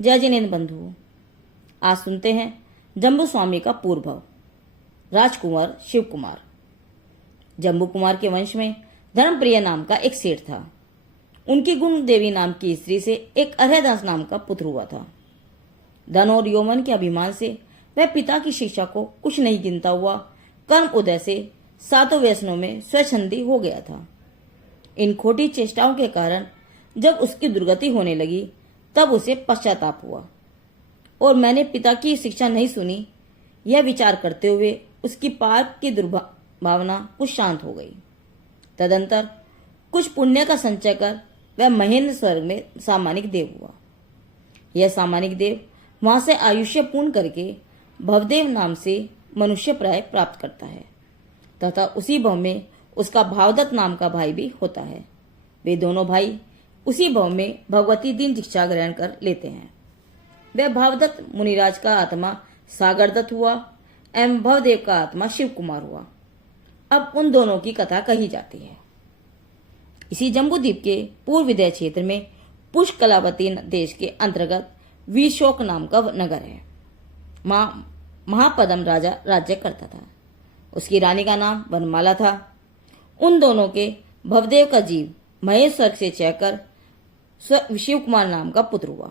जय जिनेन्द्र बंधुओं, आज सुनते हैं जम्बू स्वामी का पूर्वभ राजकुंवर शिव कुमार। जम्बू कुमार के वंश में धर्मप्रिय नाम का एक सेठ था। उनकी गुण देवी नाम की स्त्री से एक अरहदास नाम का पुत्र हुआ था। धन और यौवन के अभिमान से वह पिता की शिक्षा को कुछ नहीं गिनता हुआ कर्म उदय से सातों व्यसनों में स्वच्छंदी हो गया था। इन खोटी चेष्टाओं के कारण जब उसकी दुर्गति होने लगी तब उसे पश्चाताप हुआ और मैंने पिता की शिक्षा नहीं सुनी, यह विचार करते हुए उसकी पाप की दुर्भावना कुछ शांत हो गई। तदंतर कुछ पुण्य का संचय कर वह महेंद्र स्वर्ग में सामानिक देव हुआ। यह सामानिक देव वहां से आयुष्य पूर्ण करके भवदेव नाम से मनुष्य प्राय प्राप्त करता है तथा उसी भव में उसका भावदत्त नाम का भाई भी होता है। वे दोनों भाई उसी भव में भगवती दिन दीक्षा ग्रहण कर लेते हैं। वह भावदत्त मुनिराज का आत्मा सागरदत्त हुआ एवं भवदेव का आत्मा शिव कुमार हुआ। अब उन दोनों की कथा कही जाती है। इसी जम्बूद्वीप के पूर्व विदय क्षेत्र में पुष्कलावती देश के अंतर्गत वीरशोक नाम का नगर है। महापदम राजा राज्य करता था। उसकी रानी का नाम वनमाला था। उन दोनों के भवदेव का जीव महेश स्वर्ग से चयकर शिव कुमार नाम का पुत्र हुआ।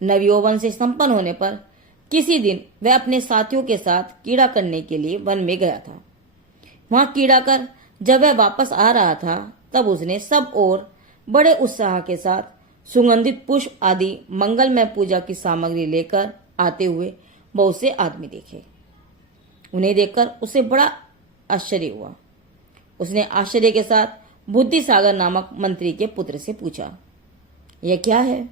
नवयौवन से संपन्न होने पर किसी दिन वह अपने साथियों के साथ कीड़ा करने के लिए वन में गया था। वहां कीड़ा कर जब वह वापस आ रहा था तब उसने सब और बड़े उत्साह के साथ सुगंधित पुष्प आदि मंगलमय पूजा की सामग्री लेकर आते हुए बहुत से आदमी देखे। उन्हें देखकर उसे बड़ा आश्चर्य हुआ। उसने आश्चर्य के साथ बुद्धिसागर नामक मंत्री के पुत्र से पूछा, यह क्या है?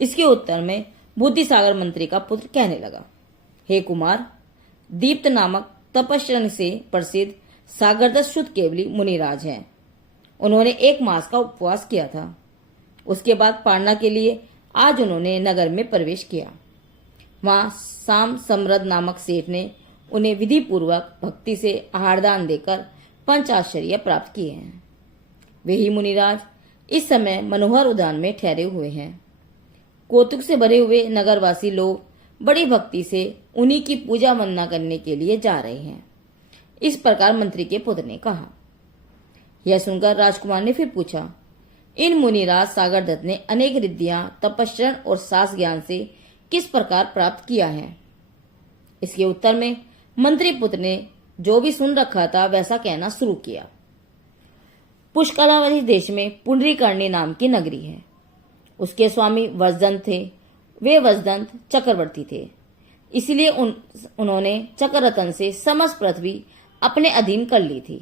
इसके उत्तर में बुद्धिसागर मंत्री का पुत्र कहने लगा, हे कुमार, दीप्त नामक तपस्वन से प्रसिद्ध सागरदत्त शुद्ध केवली मुनिराज हैं। उन्होंने 1 मास का उपवास किया था। उसके बाद पाड़ना के लिए आज उन्होंने नगर में प्रवेश किया। वहां साम समृद्ध नामक सेठ ने उन्हें विधि पूर्वक भक्ति से आहारदान देकर 5 आश्चर्य प्राप्त किए हैं। वे ही मुनिराज इस समय मनोहर उद्यान में ठहरे हुए हैं। कौतुक से भरे हुए नगरवासी लोग बड़ी भक्ति से उन्हीं की पूजा वंदना करने के लिए जा रहे हैं। इस प्रकार मंत्री के पुत्र ने कहा। यह सुनकर राजकुमार ने फिर पूछा, इन मुनिराज सागरदत्त ने अनेक रिद्धियां तपस्या और शास्त्र ज्ञान से किस प्रकार प्राप्त किया है? इसके उत्तर में मंत्री पुत्र ने जो भी सुन रखा था वैसा कहना शुरू किया। पुष्कलावती देश में पुंडरीकर्णी नाम की नगरी है। उसके स्वामी वज्रदंत थे। वे वज्रदंत चक्रवर्ती थे, इसलिए उन्होंने चक्ररतन से समस्त पृथ्वी अपने अधीन कर ली थी।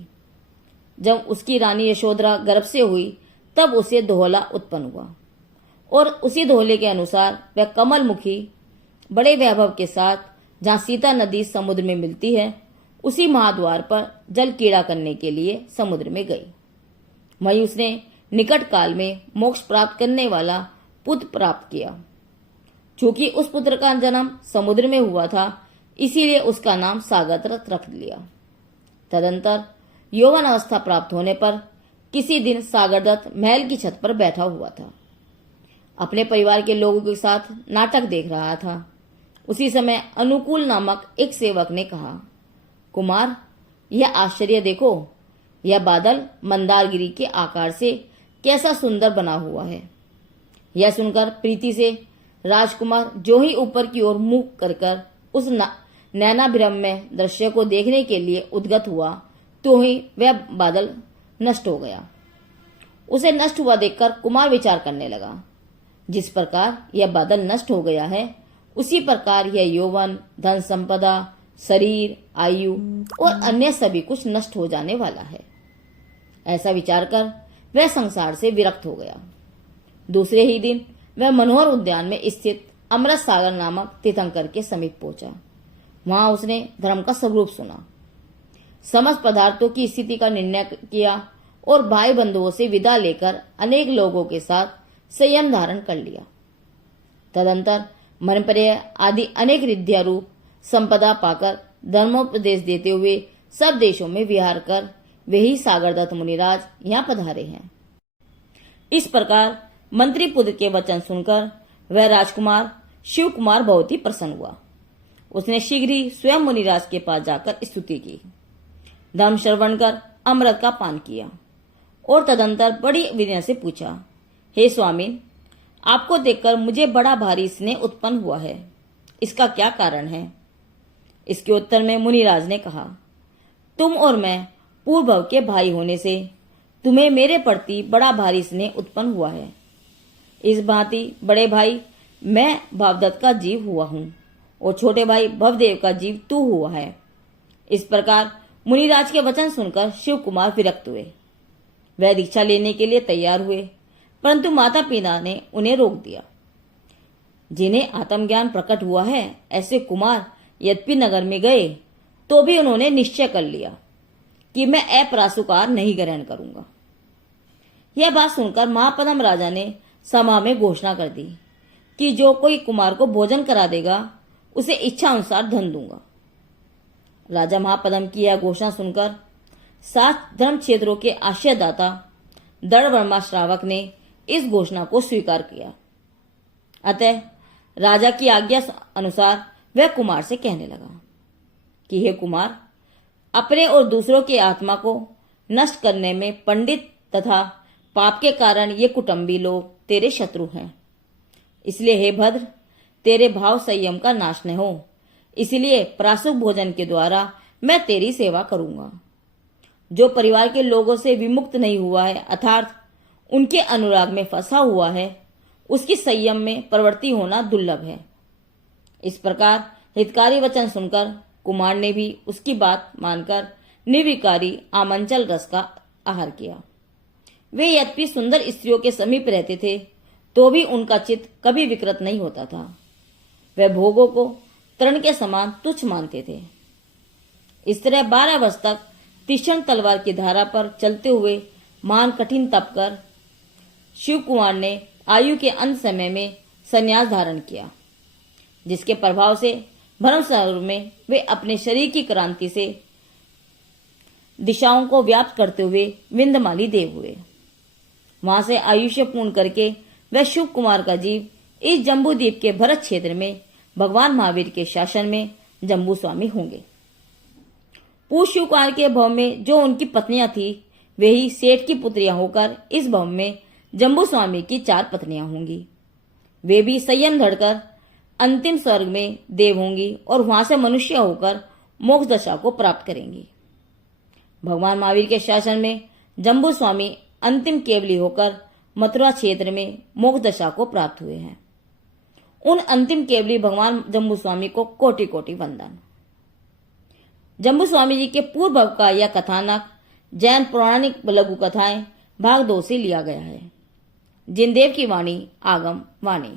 जब उसकी रानी यशोधरा गर्भ से हुई तब उसे दोहला उत्पन्न हुआ और उसी दोहले के अनुसार वह कमलमुखी बड़े वैभव के साथ जहां सीता नदी समुद्र में मिलती है उसी महाद्वार पर जल कीड़ा करने के लिए समुद्र में गई। वहीं उसने निकट काल में मोक्ष प्राप्त करने वाला पुत्र प्राप्त किया। चूंकि उस पुत्र का जन्म समुद्र में हुआ था इसीलिए उसका नाम सागरदत्त रख लिया। तदंतर यौवन अवस्था प्राप्त होने पर किसी दिन सागरदत्त महल की छत पर बैठा हुआ था। अपने परिवार के लोगों के साथ नाटक देख रहा था। उसी समय अनुकूल नामक एक सेवक ने कहा, कुमार, यह आश्चर्य देखो, यह बादल मंदारगिरी के आकार से कैसा सुंदर बना हुआ है। यह सुनकर प्रीति से राजकुमार जो ही ऊपर की ओर मुंह कर उस नैनाभिरम्य दृश्य को देखने के लिए उद्गत हुआ तो ही वह बादल नष्ट हो गया। उसे नष्ट हुआ देखकर कुमार विचार करने लगा, जिस प्रकार यह बादल नष्ट हो गया है उसी प्रकार यह यौवन, धन संपदा, शरीर, आयु और अन्य सभी कुछ नष्ट हो जाने वाला है। ऐसा विचार कर वह संसार से विरक्त हो गया। दूसरे ही दिन वह मनोहर उद्यान में स्थित अमृत सागर नामक तीर्थंकर के समीप पहुंचा। वहां उसने धर्म का स्वरूप सुना, समस्त पदार्थों की स्थिति का निर्णय किया और भाई बंधुओं से विदा लेकर अनेक लोगों के साथ संयम धारण कर लिया। तदंतर मनपर्य आदि अनेक रिद्धिया रूप संपदा पाकर धर्मोपदेश देते हुए सब देशों में विहार कर वे ही सागरदत्त मुनिराज यहाँ पधारे हैं। इस प्रकार मंत्री पुत्र के वचन सुनकर वह राजकुमार शिव कुमार बहुत ही प्रसन्न हुआ। उसने शीघ्र ही स्वयं मुनिराज के पास जाकर स्तुति की, धर्म श्रवण कर अमृत का पान किया और तदंतर बड़ी विनय से पूछा, हे स्वामी, आपको देखकर मुझे बड़ा भारी स्नेह उत्पन्न हुआ है, इसका क्या कारण है? इसके उत्तर में मुनिराज ने कहा, तुम और मैं पूर्व भव के भाई होने से तुम्हें मेरे प्रति बड़ा भारी स्नेह उत्पन्न हुआ है। इस भांति बड़े भाई मैं भावदत्त का जीव हुआ हूं और छोटे भाई भवदेव का जीव तू हुआ है। इस प्रकार मुनिराज के वचन सुनकर शिव कुमार विरक्त हुए। वह दीक्षा लेने के लिए तैयार हुए, परंतु माता पिता ने उन्हें रोक दिया। जिन्हें आत्मज्ञान प्रकट हुआ है ऐसे कुमार यद्यपि नगर में गए तो भी उन्होंने निश्चय कर लिया कि मैं अपरासुकार नहीं ग्रहण करूंगा। यह बात सुनकर महापद्म राजा ने सभा में घोषणा कर दी कि जो कोई कुमार को भोजन करा देगा उसे इच्छा अनुसार धन दूंगा। राजा महापद्म की यह घोषणा सुनकर 7 धर्म क्षेत्रों के आश्रयदाता दृढ़वर्मा श्रावक ने इस घोषणा को स्वीकार किया। अतः राजा की आज्ञा अनुसार वह कुमार से कहने लगा कि हे कुमार, अपने और दूसरों की आत्मा को नष्ट करने में पंडित तथा पाप के कारण ये कुटुंबी लोग तेरे शत्रु हैं। इसलिए हे भद्र, तेरे भाव संयम का नाश न हो, इसलिए प्रासुक भोजन के द्वारा मैं तेरी सेवा करूंगा। जो परिवार के लोगों से विमुक्त नहीं हुआ है अर्थात उनके अनुराग में फंसा हुआ है, उसकी संयम में प्रवृत्ति होना दुर्लभ है। इस प्रकार हितकारी वचन सुनकर कुमार ने भी उसकी बात मानकर निर्विकारी आमंचल रस का आहार किया। वे यद्यपि सुंदर स्त्रियों के समीप रहते थे तो भी उनका चित्त कभी विकृत नहीं होता था। वे भोगों को तृण के समान तुच्छ मानते थे। इस तरह 12 वर्ष तक तीक्ष्ण तलवार की धारा पर चलते हुए महान कठिन तप कर शिव कुमार ने आयु के अंत समय में संन्यास धारण किया, जिसके प्रभाव से भ्रम सागर में वे अपने शरीर की क्रांति से दिशाओं को व्याप्त करते हुए विंध्यमाली देव हुए। वहां से आयुष्य पूर्ण करके वह शिव कुमार का जीव इस जम्बू द्वीप के भरत क्षेत्र में भगवान महावीर के शासन में जम्बू स्वामी होंगे। पूर्व शिव कुमार के भव में जो उनकी पत्नियां थी वे ही सेठ की पुत्रियां होकर इस भव में जम्बू स्वामी की 4 पत्नियां होंगी। वे भी संयम धरकर अंतिम स्वर्ग में देव होंगी और वहां से मनुष्य होकर मोक्ष दशा को प्राप्त करेंगी। भगवान महावीर के शासन में जम्बू स्वामी अंतिम केवली होकर मथुरा क्षेत्र में मोक्ष दशा को प्राप्त हुए हैं। उन अंतिम केवली भगवान जम्बू स्वामी को कोटि कोटि वंदन। जम्बू स्वामी जी के पूर्व भव का यह कथानक जैन पौराणिक लघु कथाएं भाग 2 से लिया गया है। जिनदेव की वाणी आगम वाणी।